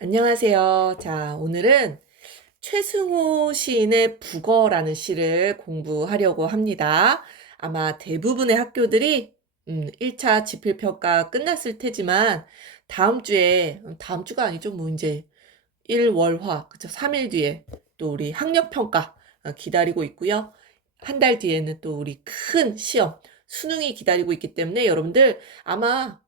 안녕하세요. 자, 오늘은 최승호 시인의 북어라는 시를 공부하려고 합니다. 아마 대부분의 학교들이 1차 지필평가 끝났을 테지만 다음 주에, 다음 주가 아니죠. 뭐 이제 1월화, 그쵸? 3일 뒤에 또 우리 학력평가 기다리고 있고요. 한 달 뒤에는 또 우리 큰 시험, 수능이 기다리고 있기 때문에 여러분들 아마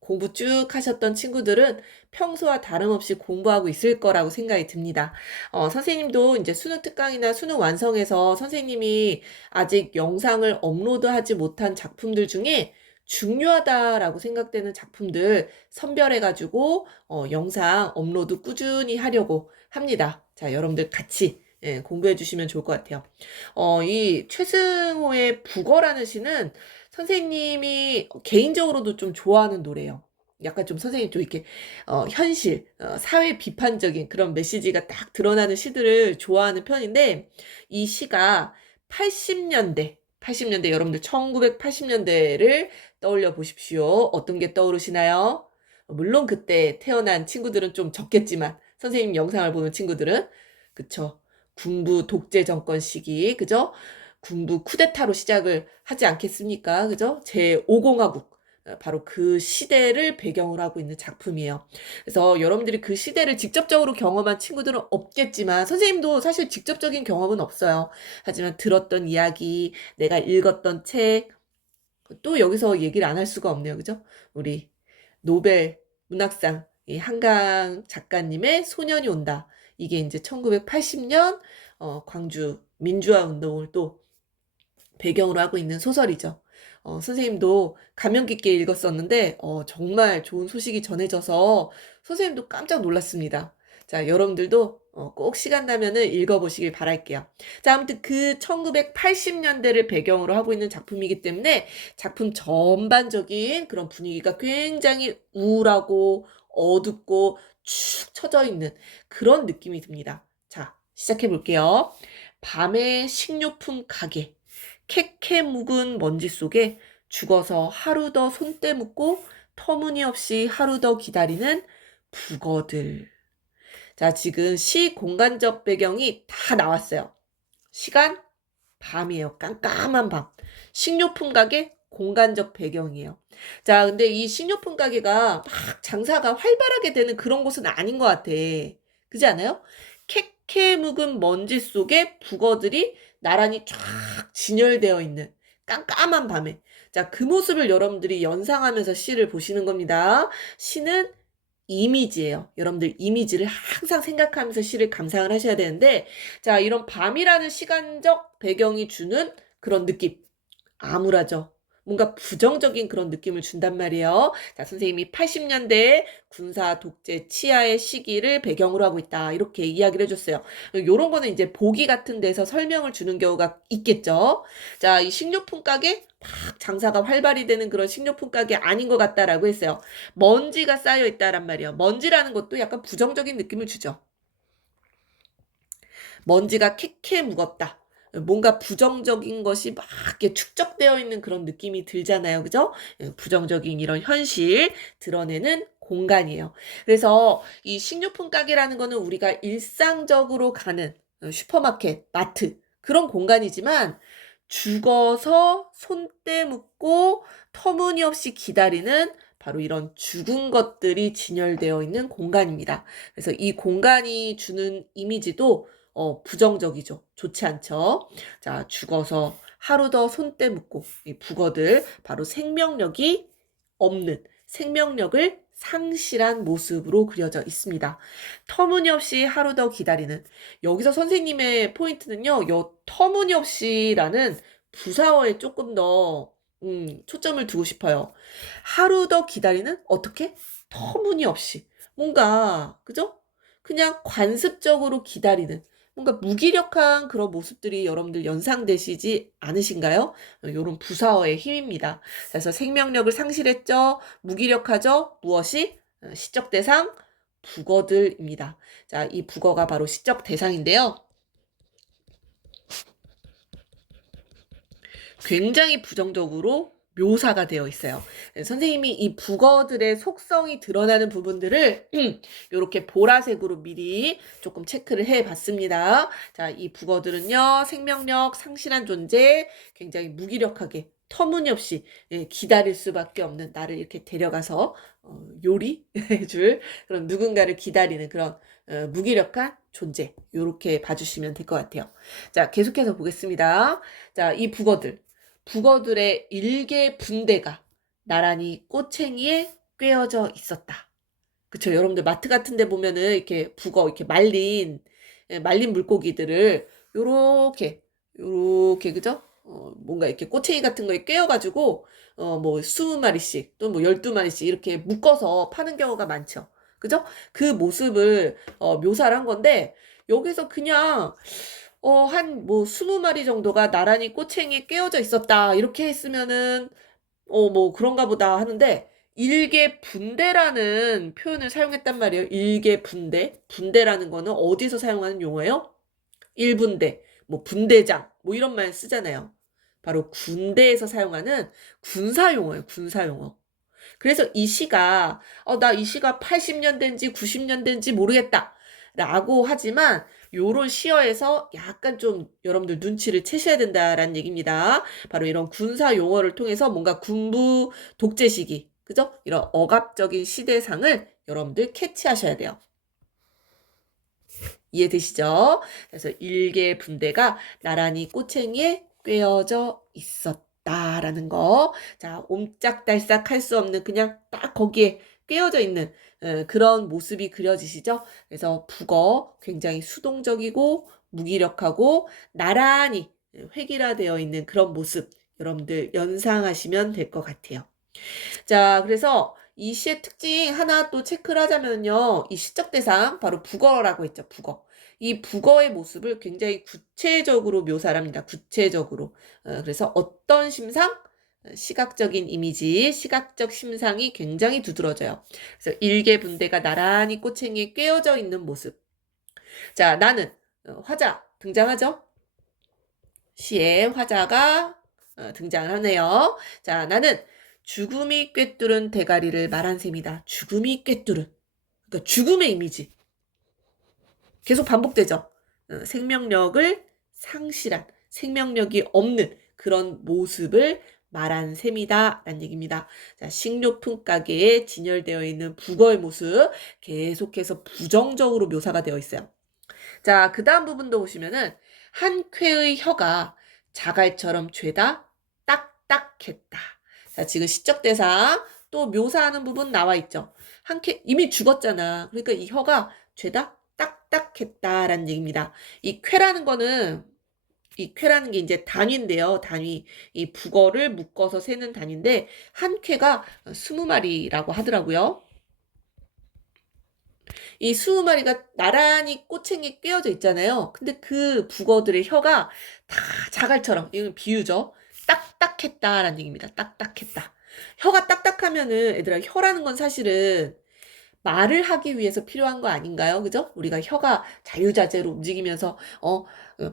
공부 쭉 하셨던 친구들은 평소와 다름없이 공부하고 있을 거라고 생각이 듭니다. 선생님도 이제 수능 특강이나 수능 완성에서 선생님이 아직 영상을 업로드하지 못한 작품들 중에 중요하다라고 생각되는 작품들 선별해가지고 영상 업로드 꾸준히 하려고 합니다. 자, 여러분들 같이 공부해 주시면 좋을 것 같아요. 이 최승호의 북어라는 시는 선생님이 개인적으로도 좀 좋아하는 노래예요. 약간 좀 선생님 좀 이렇게 현실, 사회 비판적인 그런 메시지가 딱 드러나는 시들을 좋아하는 편인데 이 시가 80년대 여러분들 1980년대를 떠올려 보십시오. 어떤 게 떠오르시나요? 물론 그때 태어난 친구들은 좀 적겠지만 선생님 영상을 보는 친구들은 그쵸. 군부 독재 정권 시기 그죠? 군부 쿠데타로 시작을 하지 않겠습니까? 그죠? 제5공화국 바로 그 시대를 배경으로 하고 있는 작품이에요. 그래서 여러분들이 그 시대를 직접적으로 경험한 친구들은 없겠지만 선생님도 사실 직접적인 경험은 없어요. 하지만 들었던 이야기, 내가 읽었던 책, 또 여기서 얘기를 안 할 수가 없네요. 그죠? 우리 노벨 문학상 이 한강 작가님의 소년이 온다. 이게 이제 1980년 광주 민주화 운동을 또 배경으로 하고 있는 소설이죠. 선생님도 감명 깊게 읽었었는데 정말 좋은 소식이 전해져서 선생님도 깜짝 놀랐습니다. 자, 여러분들도 꼭 시간 나면은 읽어보시길 바랄게요. 자, 아무튼 그 1980년대를 배경으로 하고 있는 작품이기 때문에 작품 전반적인 그런 분위기가 굉장히 우울하고 어둡고 축 처져 있는 그런 느낌이 듭니다. 자, 시작해 볼게요. 밤의 식료품 가게. 캐캐 묵은 먼지 속에 죽어서 하루 더 손때 묻고 터무니없이 하루 더 기다리는 북어들. 자, 지금 시 공간적 배경이 다 나왔어요. 시간 밤이에요. 깜깜한 밤. 식료품 가게 공간적 배경이에요. 자, 근데 이 식료품 가게가 막 장사가 활발하게 되는 그런 곳은 아닌 것 같아. 그지 않아요? 캐캐 묵은 먼지 속에 북어들이 나란히 쫙 진열되어 있는 깜깜한 밤에. 자, 그 모습을 여러분들이 연상하면서 시를 보시는 겁니다. 시는 이미지예요. 여러분들 이미지를 항상 생각하면서 시를 감상을 하셔야 되는데, 자, 이런 밤이라는 시간적 배경이 주는 그런 느낌. 암울하죠. 뭔가 부정적인 그런 느낌을 준단 말이에요. 자, 선생님이 80년대에 군사 독재 치하의 시기를 배경으로 하고 있다. 이렇게 이야기를 해줬어요. 요런 거는 이제 보기 같은 데서 설명을 주는 경우가 있겠죠. 자, 이 식료품 가게 막 장사가 활발히 되는 그런 식료품 가게 아닌 것 같다라고 했어요. 먼지가 쌓여 있다란 말이에요. 먼지라는 것도 약간 부정적인 느낌을 주죠. 먼지가 캐캐 묵었다. 뭔가 부정적인 것이 막 이렇게 축적되어 있는 그런 느낌이 들잖아요. 그죠? 부정적인 이런 현실 드러내는 공간이에요. 그래서 이 식료품 가게라는 거는 우리가 일상적으로 가는 슈퍼마켓, 마트 그런 공간이지만 죽어서 손때 묻고 터무니없이 기다리는 바로 이런 죽은 것들이 진열되어 있는 공간입니다. 그래서 이 공간이 주는 이미지도 부정적이죠. 좋지 않죠. 자, 죽어서 하루 더 손때 묻고 이 북어들 바로 생명력이 없는 생명력을 상실한 모습으로 그려져 있습니다. 터무니없이 하루 더 기다리는 여기서 선생님의 포인트는요. 요 터무니없이라는 부사어에 조금 더 초점을 두고 싶어요. 하루 더 기다리는 어떻게? 터무니없이 뭔가 그죠? 그냥 관습적으로 기다리는 뭔가 무기력한 그런 모습들이 여러분들 연상되시지 않으신가요? 요런 부사어의 힘입니다. 그래서 생명력을 상실했죠. 무기력하죠. 무엇이? 시적 대상 북어들입니다. 자, 이 북어가 바로 시적 대상인데요. 굉장히 부정적으로 묘사가 되어 있어요. 선생님이 이 북어들의 속성이 드러나는 부분들을 이렇게 보라색으로 미리 조금 체크를 해 봤습니다. 자, 이 북어들은요, 생명력 상실한 존재, 굉장히 무기력하게 터무니없이 기다릴 수밖에 없는, 나를 이렇게 데려가서 요리해줄 그런, 누군가를 기다리는 그런 무기력한 존재, 이렇게 봐주시면 될 것 같아요. 자, 계속해서 보겠습니다. 자, 이 북어들의 일개 분대가 나란히 꼬챙이에 꿰어져 있었다. 그쵸? 여러분들 마트 같은 데 보면은 이렇게 북어, 이렇게 말린 물고기들을 요렇게, 그죠? 뭔가 이렇게 꼬챙이 같은 거에 꿰어가지고, 뭐 20마리씩, 또 뭐 12마리씩 이렇게 묶어서 파는 경우가 많죠. 그죠? 그 모습을, 묘사를 한 건데, 여기서 그냥, 한 뭐 20마리 정도가 나란히 꼬챙이에 꿰어져 있었다, 이렇게 했으면은, 뭐 그런가 보다 하는데, 일개 분대라는 표현을 사용했단 말이에요. 일개 분대. 분대라는 거는 어디서 사용하는 용어예요? 1분대, 뭐 분대장, 뭐 이런 말 쓰잖아요. 바로 군대에서 사용하는 군사용어예요. 군사용어. 그래서 이 시가 나 이 시가 80년대인지 90년대인지 모르겠다 라고 하지만, 요런 시어에서 약간 좀 여러분들 눈치를 채셔야 된다라는 얘기입니다. 바로 이런 군사 용어를 통해서 뭔가 군부 독재 시기, 그죠? 이런 억압적인 시대상을 여러분들 캐치하셔야 돼요. 이해되시죠? 그래서 일개 분대가 나란히 꼬챙이에 꿰어져 있었다라는 거. 자, 옴짝달싹 할 수 없는, 그냥 딱 거기에 꿰어져 있는 그런 모습이 그려지시죠? 그래서 북어 굉장히 수동적이고 무기력하고 나란히 획일화되어 있는 그런 모습, 여러분들 연상하시면 될 것 같아요. 자, 그래서 이 시의 특징 하나 또 체크를 하자면요. 이 시적 대상, 바로 북어라고 했죠. 북어. 이 북어의 모습을 굉장히 구체적으로 묘사를 합니다. 구체적으로. 그래서 어떤 심상? 시각적인 이미지, 시각적 심상이 굉장히 두드러져요. 그래서 일개 분대가 나란히 꼬챙이에 꿰어져 있는 모습. 자, 나는 화자 등장하죠? 시에 화자가 등장을 하네요. 자, 나는 죽음이 꿰뚫은 대가리를 말한 셈이다. 죽음이 꿰뚫은. 그러니까 죽음의 이미지. 계속 반복되죠. 생명력을 상실한, 생명력이 없는 그런 모습을 말한 셈이다 라는 얘기입니다. 자, 식료품 가게에 진열되어 있는 북어의 모습 계속해서 부정적으로 묘사가 되어 있어요. 자, 그 다음 부분도 보시면은 한 쾌의 혀가 자갈처럼 죄다 딱딱했다. 자, 지금 시적 대상 또 묘사하는 부분 나와 있죠. 한 쾌, 이미 죽었잖아. 그러니까 이 혀가 죄다 딱딱했다라는 얘기입니다. 이 쾌라는 게 이제 단위인데요. 단위. 이 북어를 묶어서 세는 단위인데, 한 쾌가 20마리라고 하더라고요. 이 20마리가 나란히 꼬챙이 꿰어져 있잖아요. 근데 그 북어들의 혀가 다 자갈처럼, 이건 비유죠. 딱딱했다라는 얘기입니다. 딱딱했다. 혀가 딱딱하면은, 얘들아, 혀라는 건 사실은 말을 하기 위해서 필요한 거 아닌가요? 그죠? 우리가 혀가 자유자재로 움직이면서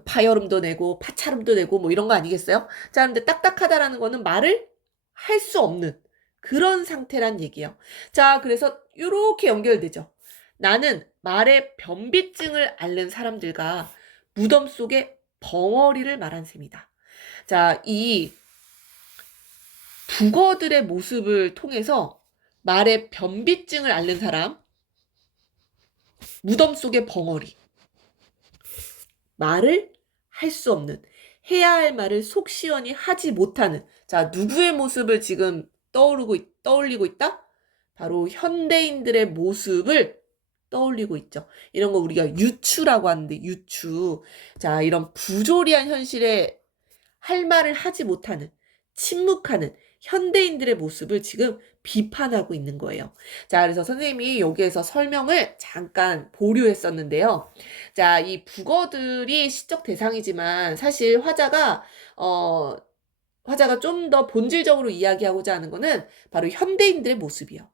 파열음도 내고 파찰음도 내고 뭐 이런 거 아니겠어요? 자, 근데 딱딱하다라는 거는 말을 할 수 없는 그런 상태란 얘기예요. 자, 그래서 이렇게 연결되죠. 나는 말의 변비증을 앓는 사람들과 무덤 속의 벙어리를 말한 셈이다. 자, 이 북어들의 모습을 통해서 말의 변비증을 앓는 사람, 무덤 속의 벙어리, 말을 할 수 없는, 해야 할 말을 속 시원히 하지 못하는, 자, 누구의 모습을 지금 떠올리고 있다? 바로 현대인들의 모습을 떠올리고 있죠. 이런 거 우리가 유추라고 하는데, 유추. 자, 이런 부조리한 현실에 할 말을 하지 못하는, 침묵하는 현대인들의 모습을 지금 비판하고 있는 거예요. 자, 그래서 선생님이 여기에서 설명을 잠깐 보류했었는데요. 자, 이 북어들이 시적 대상이지만 사실 화자가 좀 더 본질적으로 이야기하고자 하는 거는 바로 현대인들의 모습이요.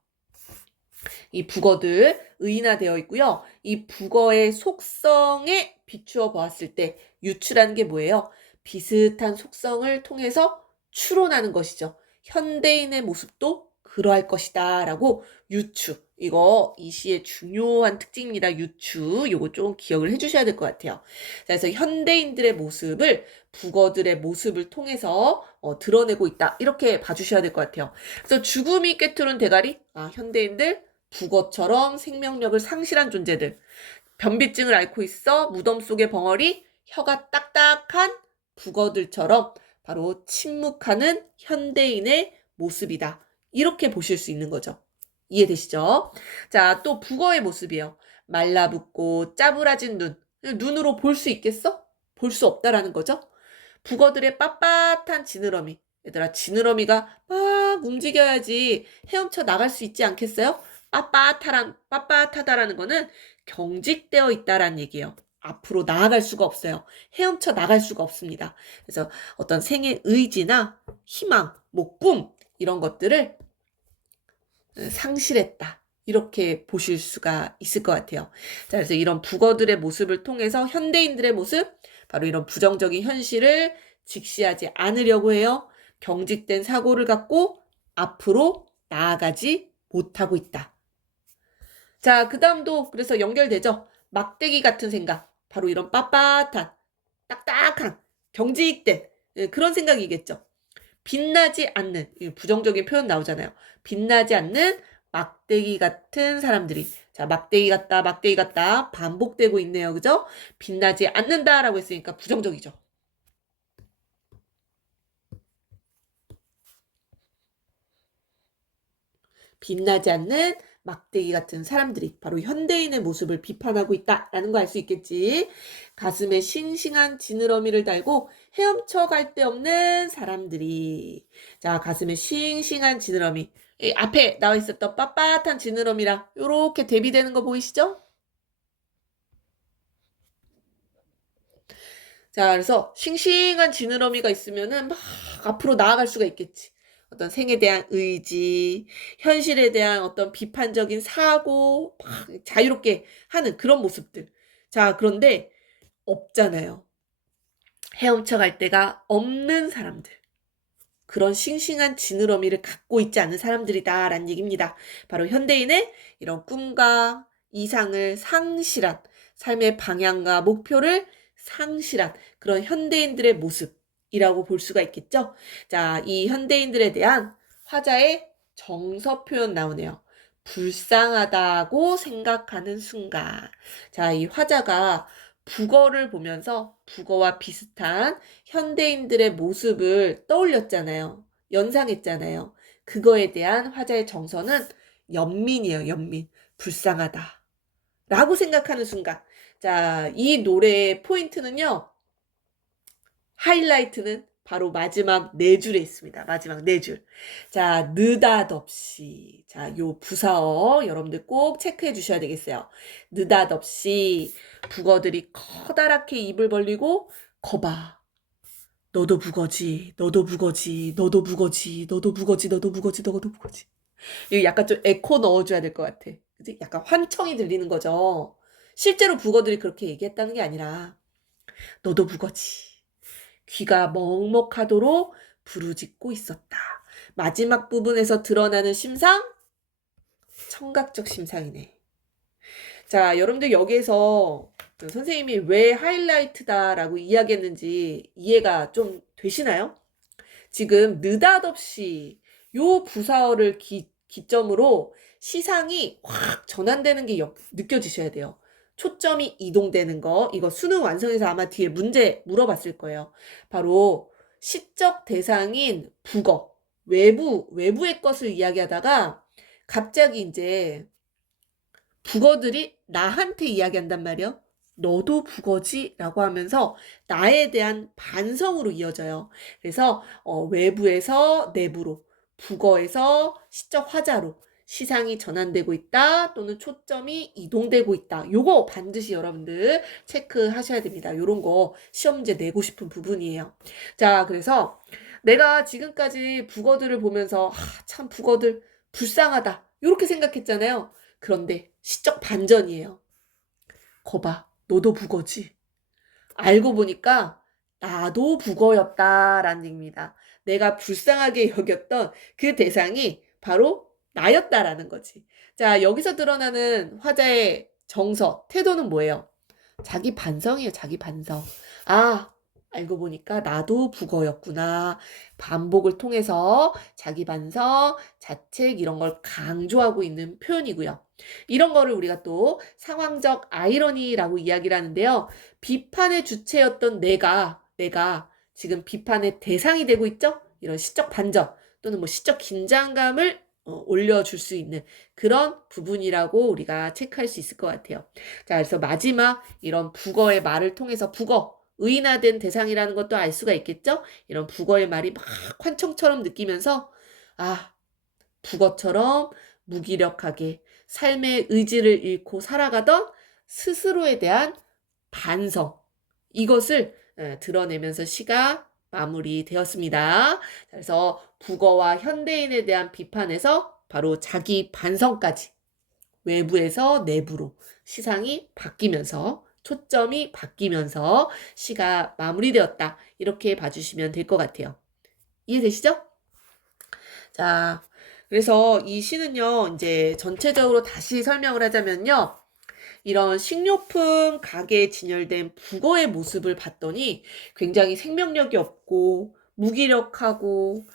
이 북어들 의인화되어 있고요. 이 북어의 속성에 비추어 보았을 때 유추라는 게 뭐예요? 비슷한 속성을 통해서 추론하는 것이죠. 현대인의 모습도 그러할 것이다 라고 유추. 이거 이 시의 중요한 특징입니다. 유추. 요거 좀 기억을 해주셔야 될 것 같아요. 그래서 현대인들의 모습을 북어들의 모습을 통해서 드러내고 있다. 이렇게 봐주셔야 될 것 같아요. 그래서 죽음이 꿰뚫은 대가리. 현대인들 북어처럼 생명력을 상실한 존재들. 변비증을 앓고 있어 무덤 속의 벙어리. 혀가 딱딱한 북어들처럼 바로 침묵하는 현대인의 모습이다. 이렇게 보실 수 있는 거죠. 이해되시죠? 자, 또 북어의 모습이에요. 말라붙고 짜부라진 눈. 눈으로 볼 수 있겠어? 볼 수 없다라는 거죠. 북어들의 빳빳한 지느러미. 얘들아, 지느러미가 막 움직여야지 헤엄쳐 나갈 수 있지 않겠어요? 빳빳하다라는 거는 경직되어 있다라는 얘기예요. 앞으로 나아갈 수가 없어요. 헤엄쳐 나갈 수가 없습니다. 그래서 어떤 생의 의지나 희망, 꿈 이런 것들을 상실했다. 이렇게 보실 수가 있을 것 같아요. 자, 그래서 이런 북어들의 모습을 통해서 현대인들의 모습, 바로 이런 부정적인 현실을 직시하지 않으려고 해요. 경직된 사고를 갖고 앞으로 나아가지 못하고 있다. 자, 그 다음도 그래서 연결되죠. 막대기 같은 생각. 바로 이런 빳빳한, 딱딱한, 경직된 그런 생각이겠죠. 빛나지 않는, 부정적인 표현 나오잖아요. 빛나지 않는 막대기 같은 사람들이. 자, 막대기 같다 반복되고 있네요. 그죠? 빛나지 않는다라고 했으니까 부정적이죠. 빛나지 않는 막대기 같은 사람들이 바로 현대인의 모습을 비판하고 있다라는 거 알 수 있겠지. 가슴에 싱싱한 지느러미를 달고 헤엄쳐 갈 데 없는 사람들이. 자, 가슴에 싱싱한 지느러미. 앞에 나와 있었던 빳빳한 지느러미랑 이렇게 대비되는 거 보이시죠? 자, 그래서 싱싱한 지느러미가 있으면은 막 앞으로 나아갈 수가 있겠지. 어떤 생에 대한 의지, 현실에 대한 어떤 비판적인 사고, 막 자유롭게 하는 그런 모습들. 자, 그런데 없잖아요. 헤엄쳐 갈 데가 없는 사람들. 그런 싱싱한 지느러미를 갖고 있지 않은 사람들이다라는 얘기입니다. 바로 현대인의 이런 꿈과 이상을 상실한 삶의 방향과 목표를 상실한 그런 현대인들의 모습이라고 볼 수가 있겠죠. 자, 이 현대인들에 대한 화자의 정서 표현 나오네요. 불쌍하다고 생각하는 순간. 자, 이 화자가 북어를 보면서 북어와 비슷한 현대인들의 모습을 떠올렸잖아요. 연상했잖아요. 그거에 대한 화자의 정서는 연민이에요. 연민. 불쌍하다. 라고 생각하는 순간. 자, 이 노래의 포인트는요. 하이라이트는 바로 마지막 네 줄에 있습니다. 마지막 네 줄. 자, 느닷없이. 자, 요 부사어 여러분들 꼭 체크해 주셔야 되겠어요. 느닷없이 북어들이 커다랗게 입을 벌리고 거봐. 너도 북어지. 너도 북어지. 너도 북어지. 너도 북어지. 너도 북어지. 너도 북어지. 이거 약간 좀 에코 넣어줘야 될 것 같아. 그치? 약간 환청이 들리는 거죠. 실제로 북어들이 그렇게 얘기했다는 게 아니라 너도 북어지. 귀가 먹먹하도록 부르짖고 있었다. 마지막 부분에서 드러나는 심상? 청각적 심상이네. 자, 여러분들 여기에서 선생님이 왜 하이라이트다라고 이야기했는지 이해가 좀 되시나요? 지금 느닷없이 요 부사어를 기점으로 시상이 확 전환되는 게 느껴지셔야 돼요. 초점이 이동되는 거, 이거 수능 완성에서 아마 뒤에 문제 물어봤을 거예요. 바로 시적 대상인 북어, 외부의 것을 이야기하다가 갑자기 이제 북어들이 나한테 이야기한단 말이에요. 너도 북어지? 라고 하면서 나에 대한 반성으로 이어져요. 그래서 외부에서 내부로, 북어에서 시적 화자로 시상이 전환되고 있다 또는 초점이 이동되고 있다. 요거 반드시 여러분들 체크하셔야 됩니다. 요런 거 시험 문제 내고 싶은 부분이에요. 자, 그래서 내가 지금까지 북어들을 보면서 참 북어들 불쌍하다. 요렇게 생각했잖아요. 그런데 시적 반전이에요. 거봐, 너도 북어지. 알고 보니까 나도 북어였다라는 얘기입니다. 내가 불쌍하게 여겼던 그 대상이 바로 나였다라는 거지. 자, 여기서 드러나는 화자의 정서, 태도는 뭐예요? 자기 반성이에요, 자기 반성. 아, 알고 보니까 나도 북어였구나. 반복을 통해서 자기 반성, 자책 이런 걸 강조하고 있는 표현이고요. 이런 거를 우리가 또 상황적 아이러니라고 이야기를 하는데요. 비판의 주체였던 내가 지금 비판의 대상이 되고 있죠? 이런 시적 반전 또는 뭐 시적 긴장감을 올려줄 수 있는 그런 부분이라고 우리가 체크할 수 있을 것 같아요. 자, 그래서 마지막 이런 북어의 말을 통해서 북어, 의인화된 대상이라는 것도 알 수가 있겠죠? 이런 북어의 말이 막 환청처럼 느끼면서 아, 북어처럼 무기력하게 삶의 의지를 잃고 살아가던 스스로에 대한 반성, 이것을 드러내면서 시가 마무리되었습니다. 그래서 북어와 현대인에 대한 비판에서 바로 자기 반성까지 외부에서 내부로 시상이 바뀌면서 초점이 바뀌면서 시가 마무리되었다. 이렇게 봐주시면 될 것 같아요. 이해되시죠? 자, 그래서 이 시는요, 이제 전체적으로 다시 설명을 하자면요. 이런 식료품 가게에 진열된 북어의 모습을 봤더니 굉장히 생명력이 없고 무기력하고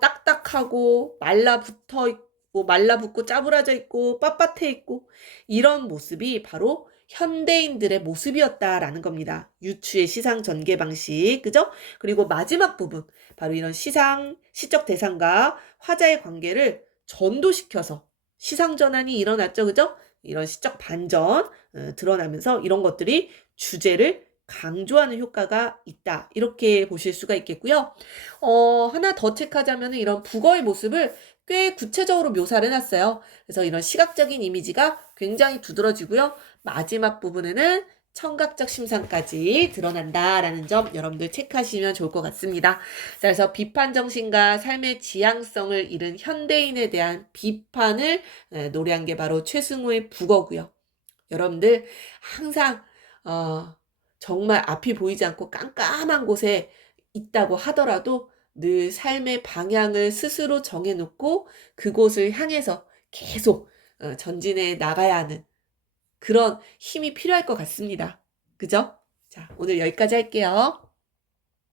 딱딱하고 말라붙고 짜부라져 있고 빳빳해 있고 이런 모습이 바로 현대인들의 모습이었다라는 겁니다. 유추의 시상 전개 방식, 그죠? 그리고 마지막 부분, 바로 이런 시적 대상과 화자의 관계를 전도시켜서 시상 전환이 일어났죠, 그죠? 이런 시적 반전 드러나면서 이런 것들이 주제를 강조하는 효과가 있다. 이렇게 보실 수가 있겠고요. 하나 더 체크하자면 이런 북어의 모습을 꽤 구체적으로 묘사를 해놨어요. 그래서 이런 시각적인 이미지가 굉장히 두드러지고요. 마지막 부분에는 청각적 심상까지 드러난다라는 점 여러분들 체크하시면 좋을 것 같습니다. 자, 그래서 비판 정신과 삶의 지향성을 잃은 현대인에 대한 비판을 노래한 게 바로 최승우의 북어고요. 여러분들 항상 정말 앞이 보이지 않고 깜깜한 곳에 있다고 하더라도 늘 삶의 방향을 스스로 정해놓고 그곳을 향해서 계속 전진해 나가야 하는 그런 힘이 필요할 것 같습니다. 그죠? 자, 오늘 여기까지 할게요.